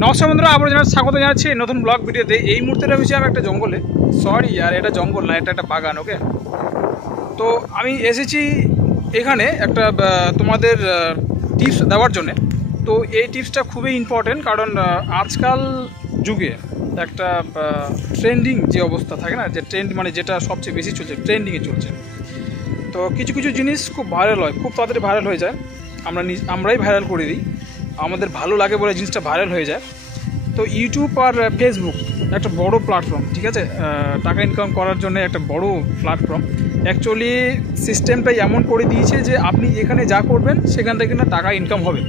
নমস্কার বন্ধুরা, আবার স্বাগত জানাচ্ছি নতুন ব্লগ ভিডিওতে। এই মুহূর্তে রয়েছি আমি একটা জঙ্গলে। সরি আর এটা জঙ্গল না, এটা একটা বাগান। ওকে, তো আমি এসেছি এখানে একটা তোমাদের টিপস দেওয়ার জন্যে। তো এই টিপসটা খুবই ইম্পর্টেন্ট, কারণ আজকাল যুগে একটা ট্রেন্ডিং যে অবস্থা থাকে না, যে ট্রেন্ড মানে যেটা সবচেয়ে বেশি চলছে, ট্রেন্ডিংয়ে চলছে। তো কিছু কিছু জিনিস খুব ভাইরাল হয়, খুব তাড়াতাড়ি ভাইরাল হয়ে যায়। আমরাই ভাইরাল করে দিই, আমাদের ভালো লাগে বলে জিনিসটা ভাইরাল হয়ে যায়। তো ইউটিউব আর ফেসবুক একটা বড় প্ল্যাটফর্ম, ঠিক আছে, টাকা ইনকাম করার জন্য একটা বড় প্ল্যাটফর্ম। অ্যাকচুয়ালি সিস্টেমটাই এমন করে দিয়েছে যে আপনি এখানে যা করবেন সেখান থেকে না টাকা ইনকাম হবে।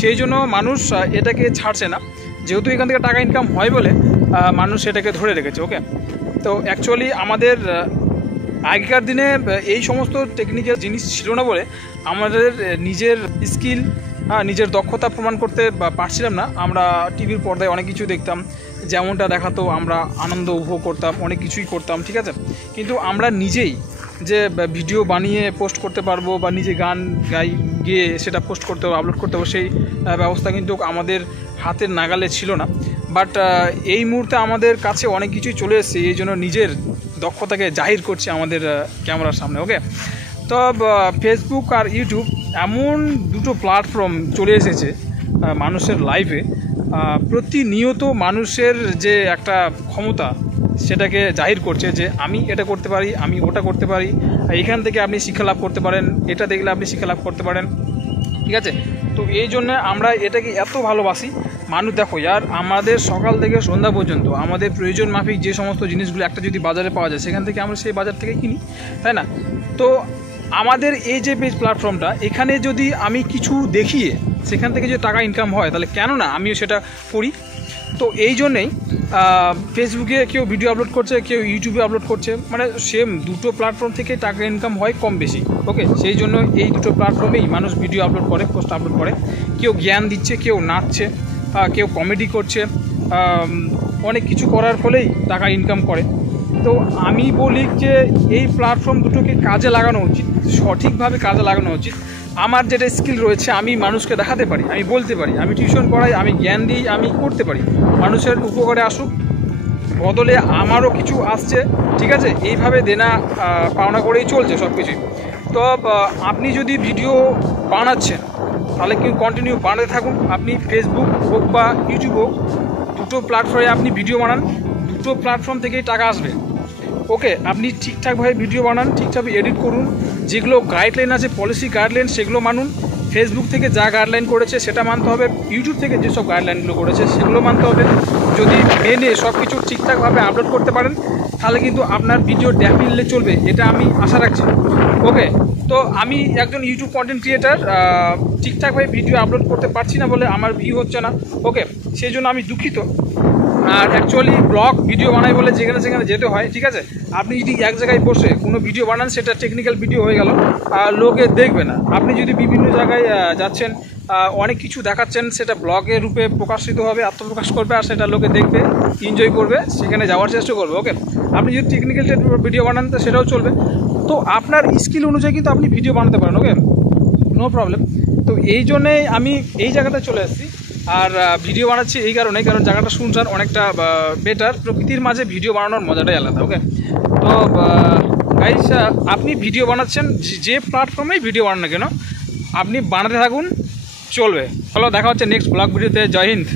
সেই জন্য মানুষ এটাকে ছাড়ছে না, যেহেতু এখান থেকে টাকা ইনকাম হয় বলে মানুষ এটাকে ধরে রেখেছে। ওকে, তো অ্যাকচুয়ালি আমাদের আগেকার দিনে এই সমস্ত টেকনিক্যাল জিনিস ছিল না বলে আমাদের নিজের স্কিল, নিজের দক্ষতা প্রমাণ করতে পারছিলাম না। আমরা টিভির পর্দায় অনেক কিছু দেখতাম, যেমনটা দেখাতো আমরা আনন্দ উপভোগ করতাম, অনেক কিছুই করতাম, ঠিক আছে। কিন্তু আমরা নিজেই যে ভিডিও বানিয়ে পোস্ট করতে পারবো বা নিজে গান গিয়ে সেটা পোস্ট করতে হবে, আপলোড করতে হবে, সেই ব্যবস্থা কিন্তু আমাদের হাতের নাগালে ছিল না। বাট এই মুহূর্তে আমাদের কাছে অনেক কিছুই চলে এসেছে, এই জন্য নিজের দক্ষতাকে জাহির করছি আমাদের ক্যামেরার সামনে। ওকে, তো ফেসবুক আর ইউটিউব এমন দুটো প্ল্যাটফর্ম চলে এসেছে মানুষের লাইফে। প্রতিনিয়ত মানুষের যে একটা ক্ষমতা সেটাকে জাহির করছে যে আমি এটা করতে পারি, আমি ওটা করতে পারি, এখান থেকে আপনি শিক্ষা লাভ করতে পারেন, এটা দেখলে আপনি শিক্ষা লাভ করতে পারেন, ঠিক আছে। তো এই জন্য আমরা এটাকে এত ভালোবাসি। মানুষ দেখো ইয়ার, আমাদের সকাল থেকে সন্ধ্যা পর্যন্ত আমাদের প্রয়োজন মাফিক যে সমস্ত জিনিসগুলো একটা যদি বাজারে পাওয়া যায়, সেখান থেকে আমরা সেই বাজার থেকে কিনি, তাই না? তো আমাদের এই যে প্ল্যাটফর্মটা, এখানে যদি আমি কিছু দেখিয়ে সেখান থেকে যদি টাকা ইনকাম হয়, তাহলে কেন না আমিও সেটা করি। তো এই জন্যেই ফেসবুকে কেউ ভিডিও আপলোড করছে, কেউ ইউটিউবে আপলোড করছে, মানে সেম দুটো প্ল্যাটফর্ম থেকে টাকা ইনকাম হয় কম বেশি। ওকে, সেই জন্য এই দুটো প্ল্যাটফর্মেই মানুষ ভিডিও আপলোড করে, পোস্ট আপলোড করে। কেউ জ্ঞান দিচ্ছে, কেউ নাচছে, কেউ কমেডি করছে, অনেক কিছু করার ফলেই টাকা ইনকাম করে। তো আমি বলি যে এই প্ল্যাটফর্ম দুটোকে কাজে লাগানো উচিত, সঠিকভাবে কাজে লাগানো উচিত। আমার যেটা স্কিল রয়েছে আমি মানুষকে দেখাতে পারি, আমি বলতে পারি, আমি টিউশন পড়াই, আমি জ্ঞান দিই, আমি করতে পারি, মানুষের উপকারে আসুক, বদলে আমারও কিছু আসছে, ঠিক আছে। এইভাবে দেনা পাওনা করেই চলছে সব কিছুই। তো আপনি যদি ভিডিও বানাচ্ছেন তাহলে কিন্তু কন্টিনিউ বানাতে থাকুন। আপনি ফেসবুক হোক বা ইউটিউব হোক, দুটো প্ল্যাটফর্মে আপনি ভিডিও বানান, দুটো প্ল্যাটফর্ম থেকেই টাকা আসবে। ওকে, আপনি ঠিকঠাকভাবে ভিডিও বানান, ঠিকঠাকভাবে এডিট করুন, যেগুলো গাইডলাইন আছে, পলিসি গাইডলাইন, সেগুলো মানুন। ফেসবুক থেকে যা গাইডলাইন করেছে সেটা মানতে হবে, ইউটিউব থেকে যেসব গাইডলাইনগুলো করেছে সেগুলো মানতে হবে। যদি মেনে সব কিছু ঠিকঠাকভাবে আপলোড করতে পারেন তাহলে কিন্তু আপনার ভিডিও ডেফিনেটলি চলবে, এটা আমি আশা রাখছি। ওকে, তো আমি একজন ইউটিউব কন্টেন্ট ক্রিয়েটার, ঠিকঠাকভাবে ভিডিও আপলোড করতে পারছি না বলে আমার ভিউ হচ্ছে না। ওকে, সেই জন্য আমি দুঃখিত। আর অ্যাকচুয়ালি ব্লগ ভিডিও বানাই বলে যেখানে সেখানে যেতে হয়, ঠিক আছে। আপনি যদি এক জায়গায় বসে কোনো ভিডিও বানান, সেটা টেকনিক্যাল ভিডিও হয়ে গেল, লোকে দেখবে না। আপনি যদি বিভিন্ন জায়গায় যাচ্ছেন, অনেক কিছু দেখাচ্ছেন, সেটা ব্লগের রূপে প্রকাশিত হবে, আত্মপ্রকাশ করবে, আর সেটা লোকে দেখবে, এনজয় করবে, সেখানে যাওয়ার চেষ্টা করবে। ওকে, আপনি যদি টেকনিক্যাল ভিডিও বানান তো সেটাও চলবে। তো আপনার স্কিল অনুযায়ী কিন্তু আপনি ভিডিও বানাতে পারেন। ওকে, নো প্রবলেম। তো এই জন্যেই আমি এই জায়গাটা চলে এসেছি। আর ভিডিও বানাচ্ছি এই কারণে, কারণ জায়গাটা শুনছেন অনেকটা বেটার, প্রকৃতির মাঝে ভিডিও বানানোর মজাটাই আলাদা। ওকে, তো গাইস, আপনি ভিডিও বানাচ্ছেন যে প্ল্যাটফর্মেই ভিডিও বানান না কেন, আপনি বানাতে থাকুন, চলবে। চলো, দেখা হচ্ছে নেক্সট ব্লগ ভিডিওতে। জয় হিন্দ।